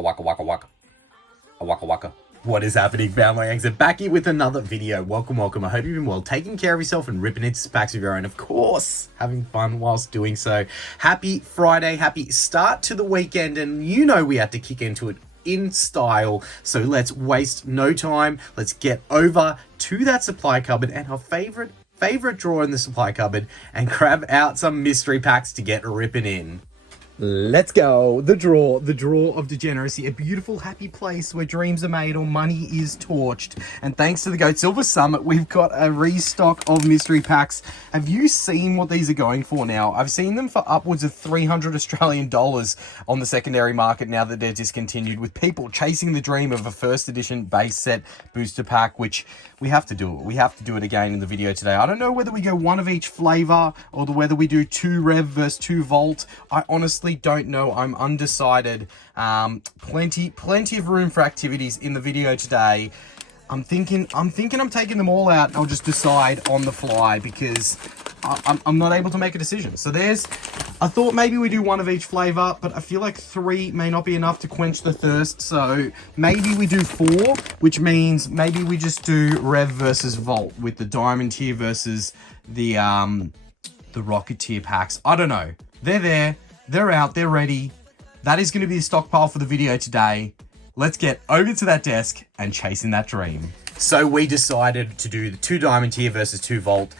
waka waka waka waka. A waka waka. What is happening, family? Exit back here with another video. Welcome. I hope you've been well, taking care of yourself and ripping into packs of your own. Of course, having fun whilst doing so. Happy Friday, happy start to the weekend, and you know we had to kick into it in style. So let's waste no time. Let's get over to that supply cupboard and our favorite drawer in the supply cupboard and grab out some mystery packs to get ripping in. Let's go. The drawer of degeneracy, a beautiful, happy place where dreams are made or money is torched. And thanks to the Goat Silver Summit, we've got a restock of mystery packs. Have you seen what these are going for now? I've seen them for upwards of 300 Australian dollars on the secondary market now that they're discontinued, with people chasing the dream of a first edition base set booster pack, which we have to do it. We have to do it again in the video today. I don't know whether we go one of each flavor or whether we do 2 Rev versus 2 Vault. I honestly don't know. I'm undecided. Plenty of room for activities in the video today. I'm thinking I'm taking them all out and I'll just decide on the fly because I'm not able to make a decision. So I thought maybe we do 1 of each flavor, but I feel like 3 may not be enough to quench the thirst. So maybe we do 4, which means maybe we just do Rev versus Vault with the Diamond tier versus the Rocket tier packs. I don't know. They're there. They're out, they're ready. That is going to be the stockpile for the video today. Let's get over to that desk and chasing that dream. So we decided to do the 2 Diamond tier versus 2 Vault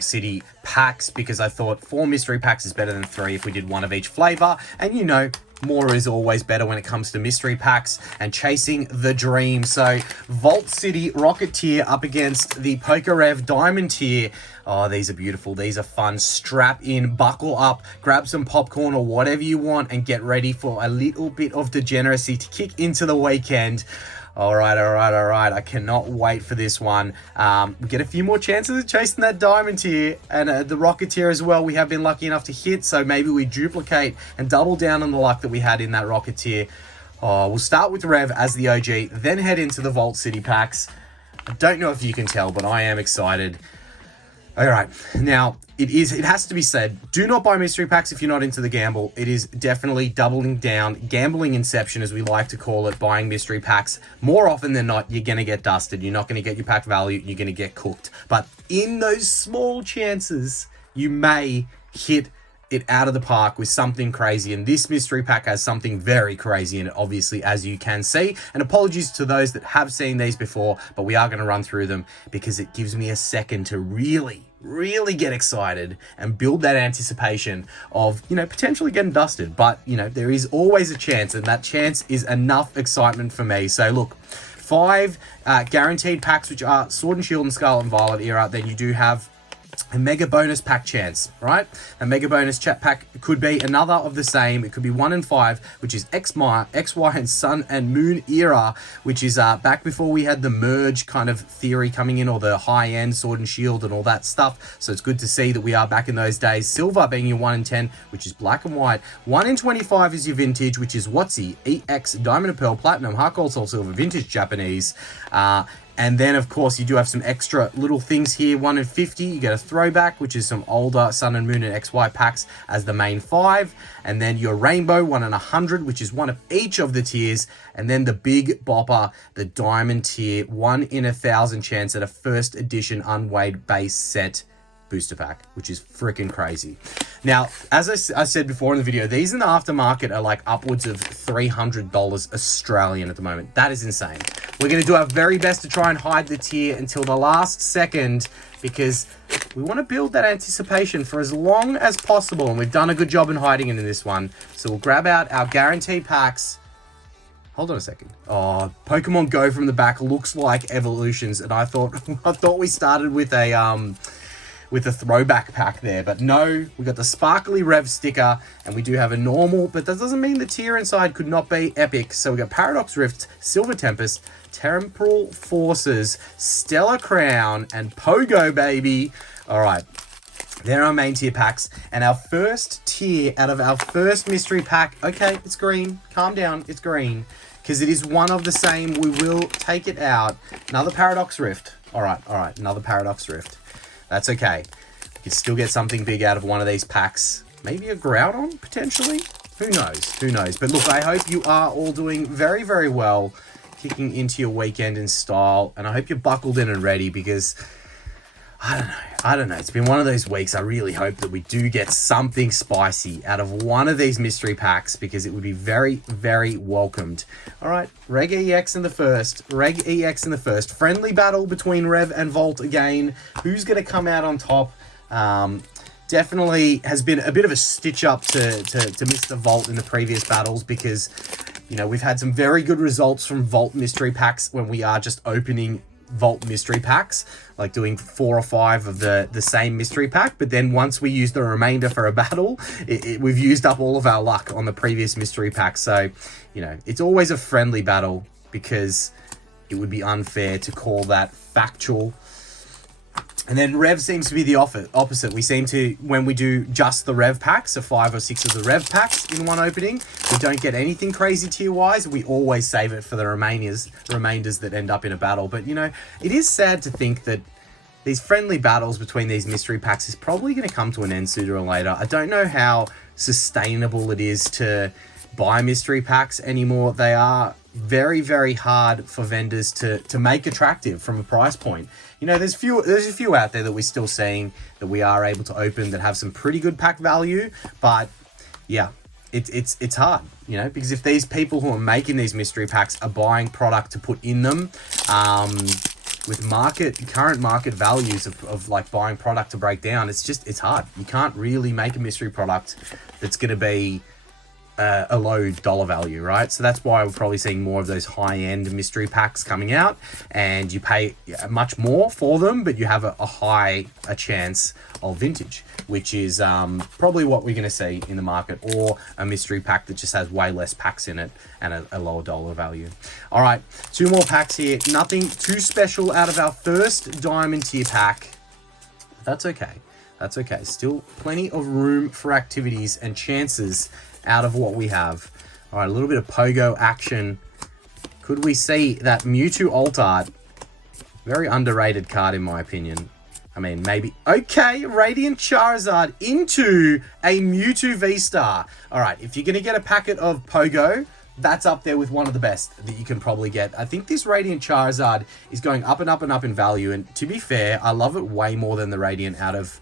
City packs because I thought 4 mystery packs is better than 3 if we did 1 of each flavor. And you know, more is always better when it comes to mystery packs and chasing the dream. So Vault City Rocket tier up against the PokeRev Diamond tier. Oh, these are beautiful. These are fun. Strap in, buckle up, grab some popcorn or whatever you want and get ready for a little bit of degeneracy to kick into the weekend. All right. I cannot wait for this one. We get a few more chances of chasing that Diamond tier and the Rocket tier as well. We have been lucky enough to hit, so maybe we duplicate and double down on the luck that we had in that Rocket tier. Oh, we'll start with Rev as the OG, then head into the Vault City packs. I don't know if you can tell, but I am excited. All right, now it has to be said, do not buy mystery packs if you're not into the gamble. It is definitely doubling down, gambling inception as we like to call it, buying mystery packs. More often than not, you're going to get dusted. You're not going to get your pack value. You're going to get cooked. But in those small chances, you may hit it out of the park with something crazy, and this mystery pack has something very crazy in it, obviously, as you can see. And apologies to those that have seen these before, but we are going to run through them because it gives me a second to really get excited and build that anticipation of, you know, potentially getting dusted. But, you know, there is always a chance, and that chance is enough excitement for me. So look, 5 guaranteed packs, which are Sword and Shield and Scarlet and Violet era. Then you do have a mega bonus pack chance, right? A mega bonus chat pack could be another of the same. It could be 1 in 5, which is X, Y, and Sun and Moon era, which is back before we had the merge kind of theory coming in, or the high-end Sword and Shield and all that stuff. So it's good to see that we are back in those days. Silver being your 1 in 10, which is black and white. 1 in 25 is your vintage, which is WotC, EX, Diamond and Pearl, Platinum, Heart Gold, Soul Silver, Vintage Japanese. And then, of course, you do have some extra little things here. 1 in 50, you get a throwback, which is some older Sun and Moon and XY packs as the main 5. And then your Rainbow, 1 in 100, which is 1 of each of the tiers. And then the big bopper, the Diamond tier, 1 in 1,000 chance at a first edition unweighed base set booster pack, which is freaking crazy. Now, as I said before in the video, these in the aftermarket are like upwards of $300 Australian at the moment. That is insane. We're going to do our very best to try and hide the tier until the last second because we want to build that anticipation for as long as possible, and we've done a good job in hiding it in this one. So we'll grab out our guaranteed packs. Hold on a second. Oh, Pokemon Go from the back looks like evolutions, and I thought we started with a throwback pack there, but no, we got the sparkly Rev sticker, and we do have a normal, but that doesn't mean the tier inside could not be epic. So we got Paradox Rift, Silver Tempest, Temporal Forces, Stellar Crown, and Pogo, baby. All right, they're our main tier packs, and our first tier out of our first mystery pack. Okay, it's green. Calm down, it's green, because it is 1 of the same. We will take it out. Another Paradox Rift. All right, another Paradox Rift. That's okay. We can still get something big out of 1 of these packs. Maybe a Groudon, potentially? Who knows? Who knows? But look, I hope you are all doing very, very well, kicking into your weekend in style. And I hope you're buckled in and ready because, I don't know. It's been one of those weeks. I really hope that we do get something spicy out of one of these mystery packs because it would be very, very welcomed. All right, Reg EX in the first. Friendly battle between Rev and Vault again. Who's going to come out on top? Definitely has been a bit of a stitch up to Mr. Vault in the previous battles because, you know, we've had some very good results from Vault mystery packs when we are just opening Vault mystery packs, like doing 4 or 5 of the same mystery pack. But then once we use the remainder for a battle, we've used up all of our luck on the previous mystery pack. So, you know, it's always a friendly battle because it would be unfair to call that factual. And then Rev seems to be the opposite. We seem to, when we do just the Rev packs, so 5 or 6 of the Rev packs in one opening, we don't get anything crazy tier-wise. We always save it for the remainders that end up in a battle. But, you know, it is sad to think that these friendly battles between these mystery packs is probably going to come to an end sooner or later. I don't know how sustainable it is to buy mystery packs anymore. They are very, very hard for vendors to make attractive from a price point. You know, there's a few out there that we're still seeing that we are able to open that have some pretty good pack value, but yeah, it's hard, you know, because if these people who are making these mystery packs are buying product to put in them, with current market values of like buying product to break down, it's hard. You can't really make a mystery product that's going to be a low dollar value, right? So that's why we're probably seeing more of those high-end mystery packs coming out, and you pay much more for them, but you have a high chance of vintage, which is probably what we're going to see in the market, or a mystery pack that just has way less packs in it and a lower dollar value. All right, 2 more packs here. Nothing too special out of our first diamond tier pack. That's okay. That's okay. Still plenty of room for activities and chances out of what we have. All right, a little bit of Pogo action. Could we see that Mewtwo alt art? Very underrated card in my opinion. I mean, maybe. Okay, Radiant Charizard into a Mewtwo V-Star. All right, if you're going to get a packet of Pogo, that's up there with one of the best that you can probably get. I think this Radiant Charizard is going up and up and up in value. And to be fair, I love it way more than the Radiant out of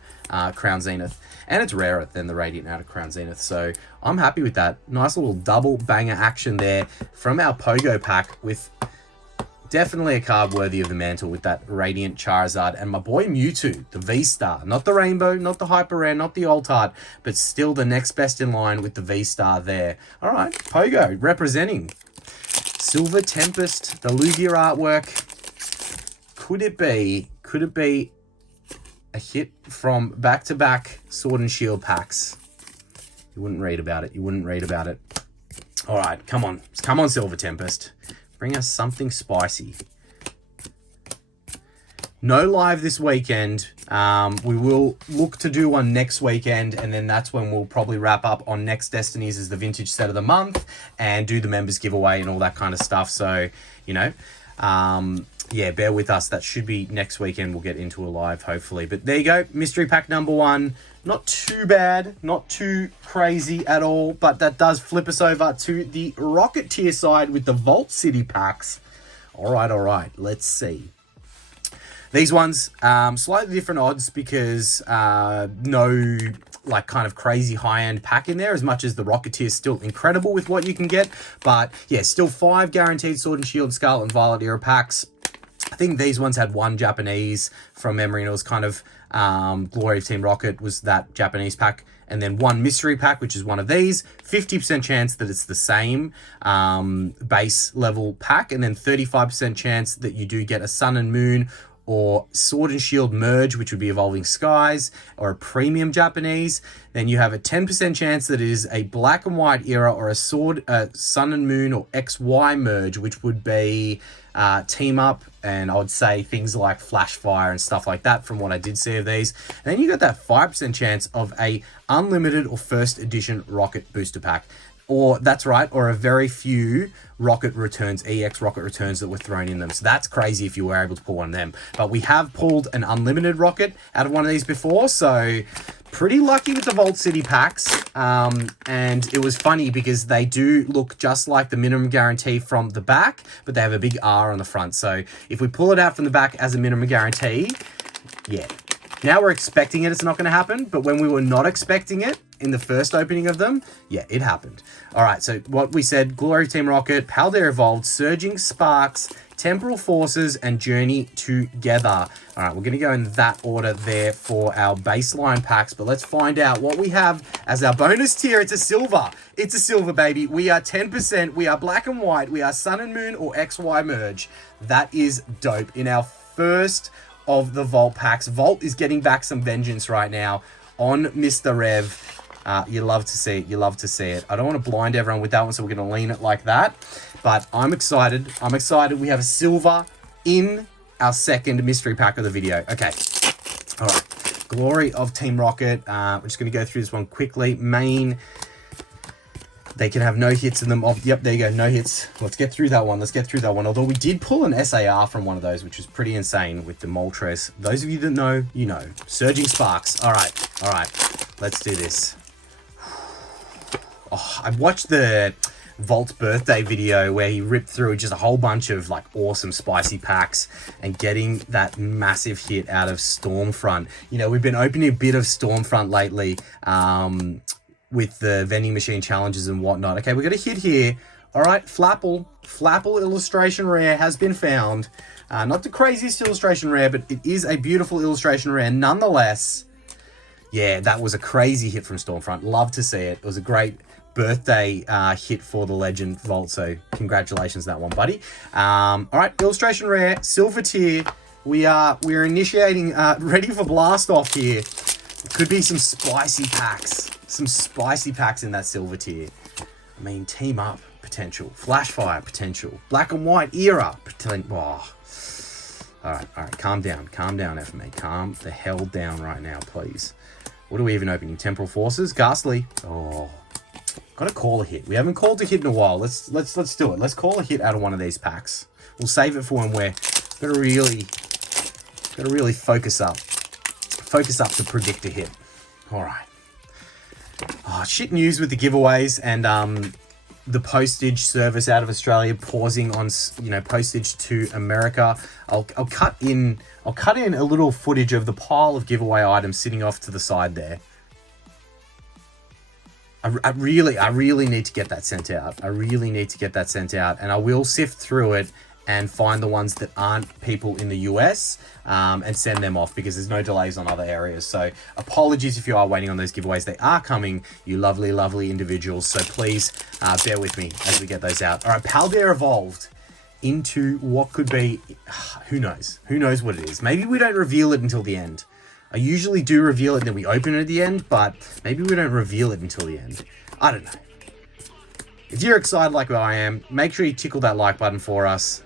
Crown Zenith. And it's rarer than the Radiant out of Crown Zenith. So I'm happy with that. Nice little double banger action there from our Pogo pack, with definitely a card worthy of the mantle with that Radiant Charizard. And my boy Mewtwo, the V-Star. Not the Rainbow, not the Hyper Rare, not the Alt Art, but still the next best in line with the V-Star there. All right, Pogo representing. Silver Tempest, the Lugia artwork. Could it be a hit from back-to-back Sword and Shield packs? You wouldn't read about it. You wouldn't read about it. All right, come on. Come on, Silver Tempest. Bring us something spicy. No live this weekend. We will look to do one next weekend, and then that's when we'll probably wrap up on Next Destinies as the vintage set of the month and do the members giveaway and all that kind of stuff. So, you know, yeah, bear with us. That should be next weekend. We'll get into a live, hopefully. But there you go. Mystery pack number 1. Not too bad. Not too crazy at all. But that does flip us over to the Rocket tier side with the Vault City packs. All right. Let's see. These ones, slightly different odds because no like kind of crazy high-end pack in there, as much as the Rocketeer is still incredible with what you can get. But yeah, still 5 guaranteed Sword and Shield, Scarlet and Violet era packs. I think these ones had 1 Japanese from memory, and it was kind of Glory of Team Rocket was that Japanese pack, and then 1 mystery pack, which is one of these. 50% chance that it's the same base level pack, and then 35% chance that you do get a Sun and Moon or Sword and Shield merge, which would be Evolving Skies, or a premium Japanese. Then you have a 10% chance that it is a Black and White era or a Sun and Moon or XY merge, which would be Team Up, and I would say things like Flash Fire and stuff like that from what I did see of these. And then you got that 5% chance of a Unlimited or First Edition Rocket Booster Pack. Or, that's right, or a very few Rocket Returns, EX Rocket Returns that were thrown in them. So that's crazy if you were able to pull one of them. But we have pulled an Unlimited Rocket out of one of these before, so pretty lucky with the Vault City packs. And it was funny because they do look just like the minimum guarantee from the back, but they have a big R on the front. So if we pull it out from the back as a minimum guarantee, yeah. Now we're expecting it, it's not going to happen. But when we were not expecting it in the first opening of them, yeah, it happened. All right, so what we said, Glory of Team Rocket, Paldea Evolved, Surging Sparks, Temporal Forces, and Journey Together. All right, we're going to go in that order there for our baseline packs, but let's find out what we have as our bonus tier. It's a silver. It's a silver, baby. We are 10%. We are black and white. We are Sun and Moon or XY merge. That is dope. In our first of the Vault packs, Vault is getting back some vengeance right now on Mr. Rev. You love to see it. You love to see it. I don't want to blind everyone with that one, so we're going to lean it like that. But I'm excited. I'm excited. We have a silver in our second mystery pack of the video. Okay. All right. Glory of Team Rocket. We're just going to go through this one quickly. Main. They can have no hits in them. Oh, yep, there you go. No hits. Let's get through that one. Let's get through that one. Although we did pull an SAR from one of those, which was pretty insane with the Moltres. Those of you that know, you know. Surging Sparks. All right. All right. Let's do this. Oh, I watched the Vault's birthday video where he ripped through just a whole bunch of like awesome spicy packs and getting that massive hit out of Stormfront. You know, we've been opening a bit of Stormfront lately with the vending machine challenges and whatnot. Okay, we got a hit here. All right, Flapple illustration rare has been found. Not the craziest illustration rare, but it is a beautiful illustration rare nonetheless. Yeah, that was a crazy hit from Stormfront. Love to see it. It was a great birthday hit for the legend Vault, so congratulations on that one, buddy. All right, illustration rare, silver tier. We're initiating, ready for blast off here. Could be some spicy packs in that silver tier. I mean, team up potential, Flashfire potential, black and white era potential. Oh. All right, calm down, FME, calm the hell down right now, please. What are we even opening? Temporal Forces, Ghastly. Oh, gotta call a hit. We haven't called a hit in a while. Let's do it. Let's call a hit out of one of these packs. We'll save it for when we're gotta really focus up to predict a hit. All right. Oh, shit news with the giveaways and the postage service out of Australia pausing on, you know, postage to America. I'll cut in a little footage of the pile of giveaway items sitting off to the side there. I really need to get that sent out. And I will sift through it and find the ones that aren't people in the US and send them off because there's no delays on other areas. So apologies if you are waiting on those giveaways. They are coming, you lovely, lovely individuals. So please bear with me as we get those out. All right, Paldea Evolved into what could be, who knows? Who knows what it is? Maybe we don't reveal it until the end. I usually do reveal it and then we open it at the end, but maybe we don't reveal it until the end. I don't know. If you're excited like I am, make sure you tickle that like button for us.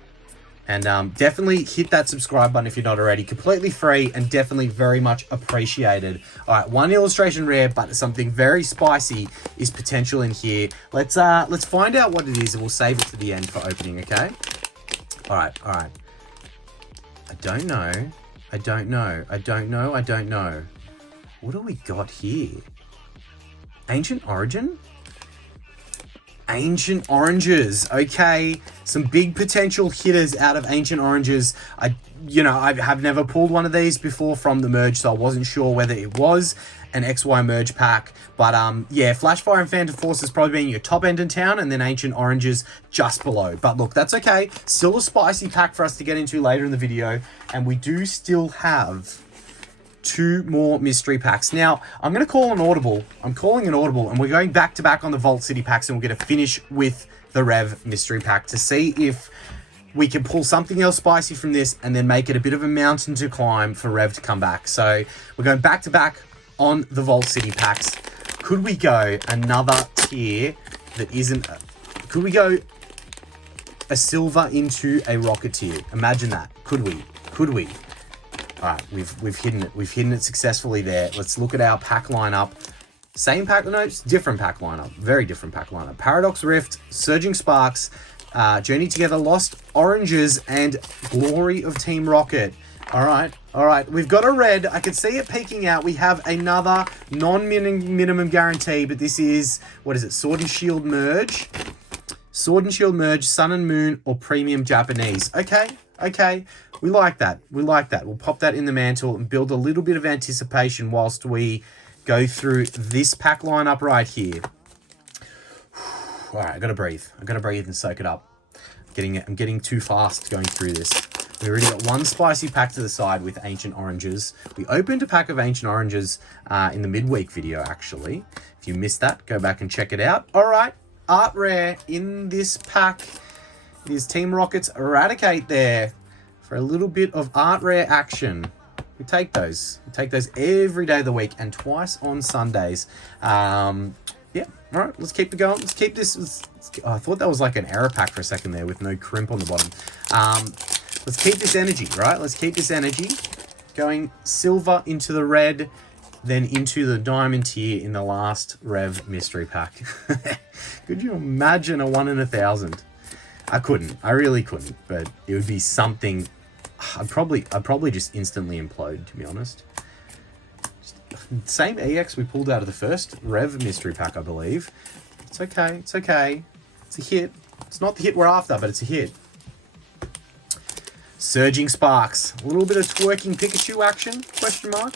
And definitely hit that subscribe button if you're not already. Completely free and definitely very much appreciated. All right, one illustration rare, but something very spicy is potential in here. Let's find out what it is and we'll save it to the end for opening, okay? All right. I don't know. What do we got here? Ancient Origin? Ancient Oranges. Okay, some big potential hitters out of Ancient Oranges. I have never pulled one of these before from the merge, so I wasn't sure whether it was an XY merge pack. But yeah, Flashfire and Phantom Force is probably being your top end in town, and then Ancient Oranges just below. But look, that's okay. Still a spicy pack for us to get into later in the video, and we do still have 2 more mystery packs. Now, I'm going to call an audible. I'm calling an audible, and we're going back to back on the Vault City packs, and we're going to finish with the Rev mystery pack to see if we can pull something else spicy from this and then make it a bit of a mountain to climb for Rev to come back. So we're going back to back on the Vault City packs. Could we go another tier that isn't... Could we go a silver into a rocket tier? Imagine that. Could we? All right, we've hidden it. We've hidden it successfully there. Let's look at our pack lineup. Same pack, no, different pack lineup. Very different pack lineup. Paradox Rift, Surging Sparks, Journey Together, Lost Oranges, and Glory of Team Rocket. All right, All right, we've got a red. I can see it peeking out. We have another non-minimum guarantee, but this is, what is it? Sword and Shield merge. Sword and Shield merge, Sun and Moon, or premium Japanese. Okay, okay. We like that. We like that. We'll pop that in the mantle and build a little bit of anticipation whilst we go through this pack lineup right here. All right, I gotta breathe. I gotta breathe and soak it up. I'm getting too fast going through this. We already got one spicy pack to the side with Ancient Oranges. We opened a pack of Ancient Oranges in the midweek video, actually. If you missed that, go back and check it out. All right, art rare in this pack is Team Rocket's Eradicate there for a little bit of art rare action. We take those. We take those every day of the week and twice on Sundays. Yeah, all right, let's keep it going. Let's keep this. I thought that was like an error pack for a second there with no crimp on the bottom. Let's keep this energy, right? Let's keep this energy going. Silver into the red, then into the diamond tier in the last Rev mystery pack. Could you imagine a 1 in 1,000? I couldn't. I really couldn't. But it would be something. I'd probably just instantly implode, to be honest. Same EX we pulled out of the first Rev mystery pack, I believe. It's okay. It's okay. It's a hit. It's not the hit we're after, but it's a hit. Surging Sparks. A little bit of twerking Pikachu action? Question mark.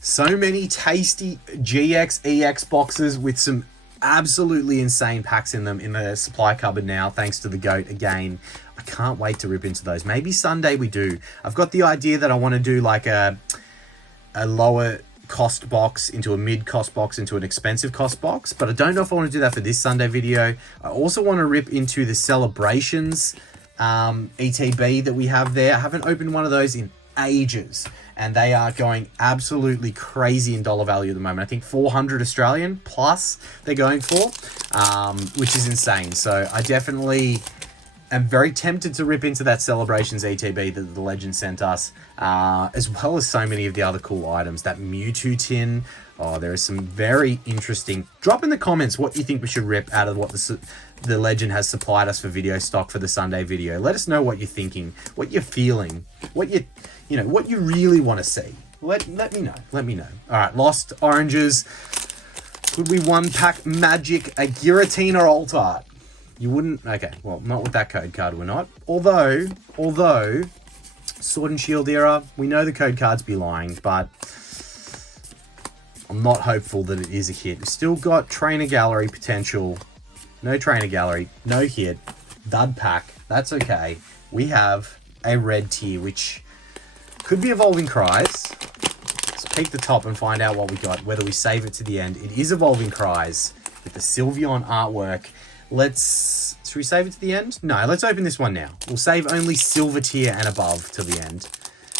So many tasty GX, EX boxes with some absolutely insane packs in them in the supply cupboard now, thanks to the GOAT again. I can't wait to rip into those. Maybe Sunday we do. I've got the idea that I want to do like a lower cost box into a mid cost box into an expensive cost box, but I don't know if I want to do that for this Sunday video. I also want to rip into the Celebrations ETB that we have there. I haven't opened one of those in ages, and they are going absolutely crazy in dollar value at the moment. I think 400 Australian plus they're going for, which is insane. So I definitely am very tempted to rip into that Celebrations ETB that the Legend sent us, as well as so many of the other cool items. That Mewtwo tin. Oh, there is some very interesting. Drop in the comments what you think we should rip out of what the Legend has supplied us for video stock for the Sunday video. Let us know what you're thinking, what you're feeling, what what you really want to see. Let me know. Let me know. All right, Lost Oranges. Could we one pack Magic a Giratina Alt Art? You wouldn't. Okay, well, not with that code card. We're not. Although Sword and Shield era, we know the code cards be lying, but I'm not hopeful that it is a hit. We've still got Trainer Gallery potential. No Trainer Gallery, no hit. Dud pack. That's okay. We have a red tier, which could be Evolving Cries. Let's peek the top and find out what we got, whether we save it to the end. It is Evolving Cries with the Sylveon artwork. Should we save it to the end? No, let's open this one now. We'll save only silver tier and above to the end.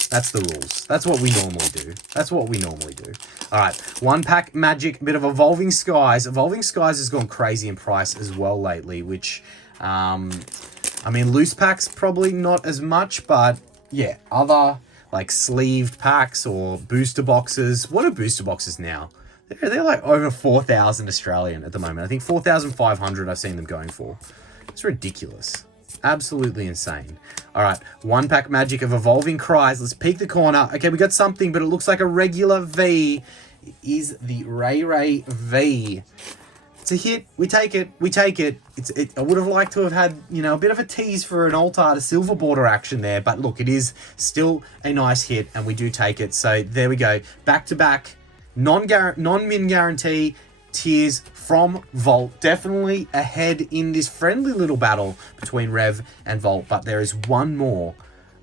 That's the rules. That's what we normally do. That's what we normally do. All right, one pack Magic, a bit of Evolving Skies. Evolving Skies has gone crazy in price as well lately, which, I mean, loose packs probably not as much, but yeah, other like sleeved packs or booster boxes. What are booster boxes now? They're like over 4,000 Australian at the moment. I think 4,500 I've seen them going for. It's ridiculous. Absolutely insane. All right, one pack Magic of Evolving Cries. Let's peek the corner. Okay, we got something, but it looks like a regular V. It is the Ray V. It's a hit. We take it. We take it. I would have liked to have had, a bit of a tease for an alt art, a silver border action there. But look, it is still a nice hit, and we do take it. So there we go. Back-to-back non-min guarantee tiers from Vault. Definitely ahead in this friendly little battle between Rev and Vault, but there is one more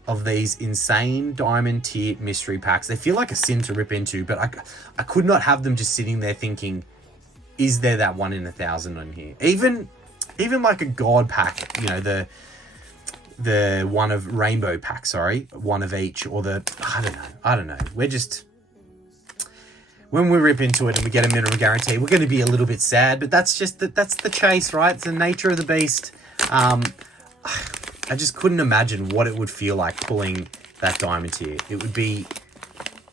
of these insane diamond tier mystery packs. They feel like a sin to rip into, but I could not have them just sitting there thinking, is there that 1 in 1,000 on here? Even like a god pack, the one of rainbow pack, sorry, one of each, or I don't know. We're just, when we rip into it and we get a minimum guarantee, we're going to be a little bit sad, but that's the chase, right? It's the nature of the beast. I just couldn't imagine what it would feel like pulling that diamond tier. It would be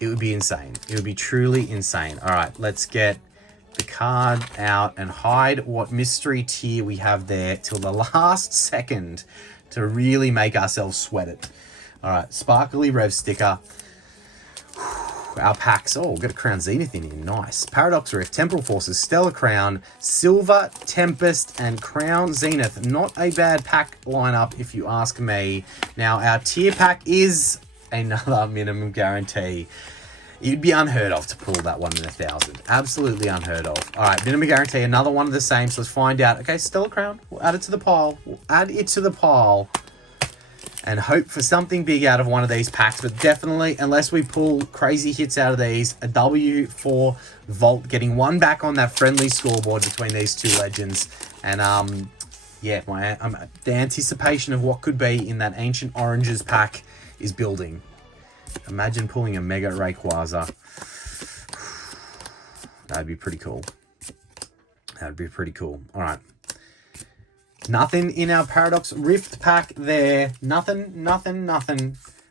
insane. It would be truly insane. All right, let's get the card out and hide what mystery tier we have there till the last second to really make ourselves sweat it. All right, Sparkly Rev sticker. Our packs. Oh, we've got a Crown Zenith in here. Nice. Paradox Rift, Temporal Forces, Stellar Crown, Silver Tempest, and Crown Zenith. Not a bad pack lineup, if you ask me. Now, our tier pack is another minimum guarantee. You'd be unheard of to pull that 1 in 1,000. Absolutely unheard of. All right, minimum guarantee, another one of the same. So let's find out. Okay, Stellar Crown. We'll add it to the pile. We'll add it to the pile. And hope for something big out of one of these packs. But definitely, unless we pull crazy hits out of these, a W for Vault, getting one back on that friendly scoreboard between these two legends. And, yeah, the anticipation of what could be in that Ancient Oranges pack is building. Imagine pulling a Mega Rayquaza. That'd be pretty cool. That'd be pretty cool. All right. Nothing in our Paradox Rift pack there. Nothing.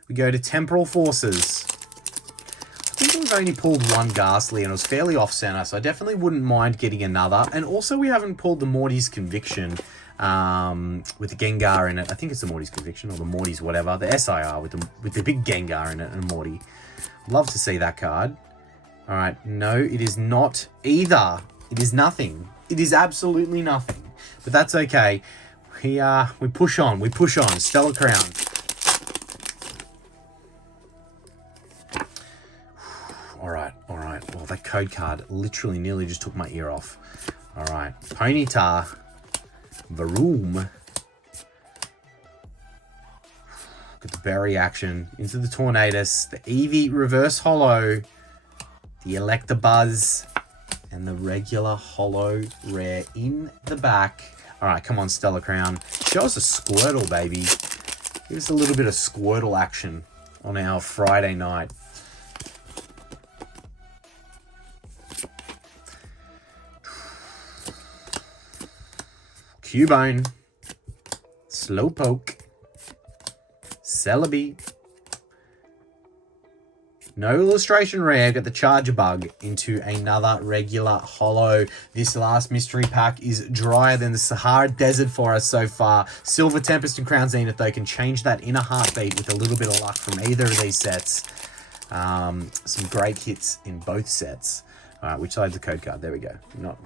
We go to Temporal Forces. I think we've only pulled one Ghastly and it was fairly off-center, so I definitely wouldn't mind getting another. And also we haven't pulled the Morty's Conviction with the Gengar in it. I think it's the Morty's Conviction or the Morty's whatever. The SIR with the big Gengar in it and Morty. Love to see that card. All right. No, it is not either. It is nothing. It is absolutely nothing. But that's okay. We push on. We push on. Stellar Crown. All right. Well, that code card literally nearly just took my ear off. All right. Ponyta. Varoom. Got the berry action. Into the Tornadus. The Eevee Reverse Holo. The Electabuzz. And the regular holo rare in the back. All right, come on, Stellar Crown. Show us a Squirtle, baby. Give us a little bit of Squirtle action on our Friday night. Cubone. Slowpoke. Celebi. No illustration rare, got the Charger Bug into another regular holo. This last mystery pack is drier than the Sahara Desert for us so far. Silver Tempest and Crown Zenith, though, can change that in a heartbeat with a little bit of luck from either of these sets. Some great hits in both sets. All right, which side's the code card? There we go.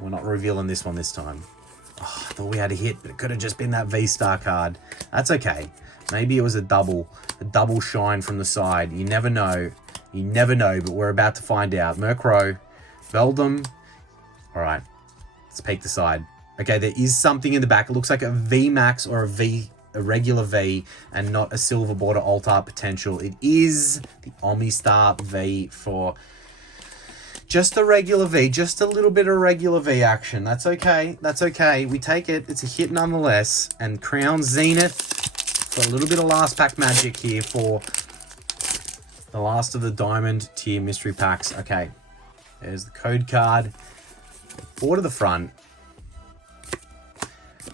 We're not revealing this one this time. Oh, I thought we had a hit, but it could have just been that V-Star card. That's okay. Maybe it was a double shine from the side. You never know. You never know, but we're about to find out. Murkrow, Beldum. All right, let's peek the side. Okay, there is something in the back. It looks like a V-Max or a regular V, and not a Silver Border Alt Art potential. It is the Omistar V for just a regular V, just a little bit of regular V action. That's okay. That's okay. We take it. It's a hit nonetheless. And Crown Zenith for a little bit of last pack magic here for the last of the Diamond tier mystery packs. Okay, there's the code card. 4 to the front.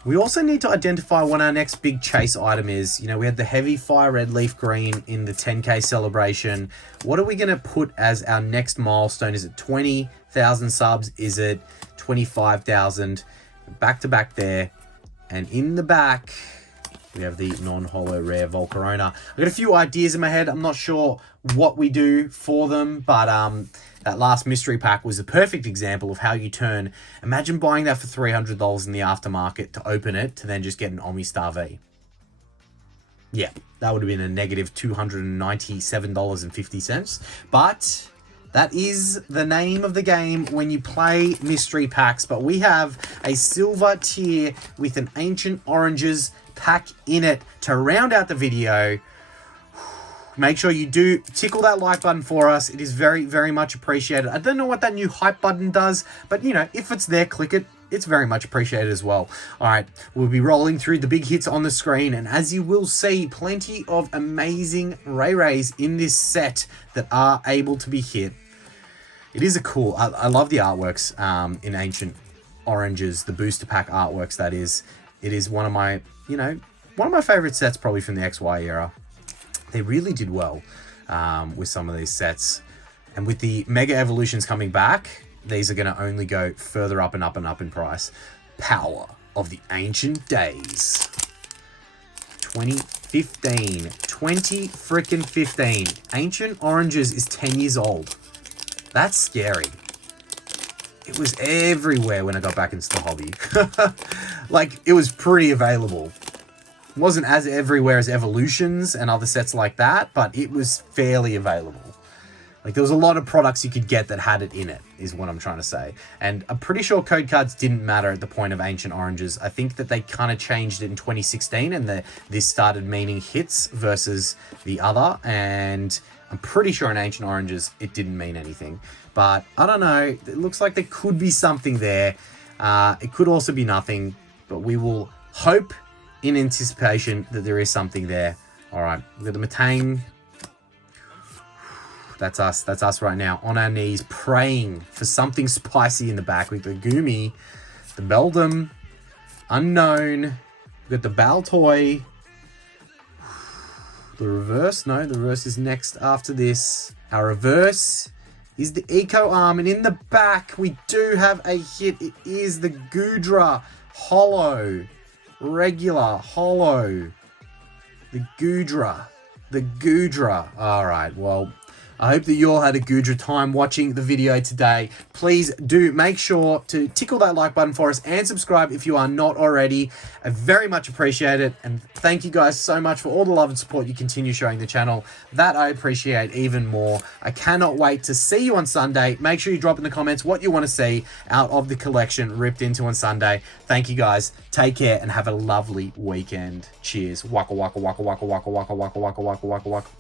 We also need to identify what our next big chase item is. You know, we had the heavy fire red leaf green in the 10K celebration. What are we going to put as our next milestone? Is it 20,000 subs? Is it 25,000? Back to back there. And in the back, we have the non-holo rare Volcarona. I've got a few ideas in my head. I'm not sure what we do for them, but that last mystery pack was a perfect example of how you turn. Imagine buying that for $300 in the aftermarket to open it, to then just get an Omistar V. Yeah, that would have been a negative $297.50. But that is the name of the game when you play mystery packs. But we have a silver tier with an Ancient Oranges pack in it to round out the video. Make sure you do tickle that like button for us. It is very, very much appreciated. I don't know what that new hype button does, but you know, if it's there, click it. It's very much appreciated as well. All right, we'll be rolling through the big hits on the screen, and as you will see, plenty of amazing Rays in this set that are able to be hit. It is a cool, I love the artworks in Ancient Oranges, the booster pack artworks, that is. It is one of my, one of my favorite sets probably from the XY era. They really did well with some of these sets. And with the Mega Evolutions coming back, these are going to only go further up and up and up in price. Power of the Ancient Days. 20 15. 20 freaking 15. Ancient Oranges is 10 years old. That's scary. It was everywhere when I got back into the hobby. Like, it was pretty available. It wasn't as everywhere as Evolutions and other sets like that, but it was fairly available. Like, there was a lot of products you could get that had it in it, is what I'm trying to say. And I'm pretty sure code cards didn't matter at the point of Ancient Oranges. I think that they kind of changed it in 2016, and this started meaning hits versus the other. And I'm pretty sure in Ancient Oranges, it didn't mean anything. But I don't know. It looks like there could be something there. It could also be nothing. But we will hope in anticipation that there is something there. All right. We've got the Matang. That's us. That's us right now. On our knees, praying for something spicy in the back. We've got the Goomy, the Beldum, Unknown. We've got the Baltoy. The reverse. No, the reverse is next after this. Our reverse is the Eco Arm. And in the back, we do have a hit. It is the Goodra Holo. Regular Holo. The Goodra. The Goodra. All right, well, I hope that you all had a Goodra time watching the video today. Please do make sure to tickle that like button for us and subscribe if you are not already. I very much appreciate it. And thank you guys so much for all the love and support you continue showing the channel. That I appreciate even more. I cannot wait to see you on Sunday. Make sure you drop in the comments what you want to see out of the collection ripped into on Sunday. Thank you guys. Take care and have a lovely weekend. Cheers. Waka waka waka waka waka waka waka waka waka waka waka waka.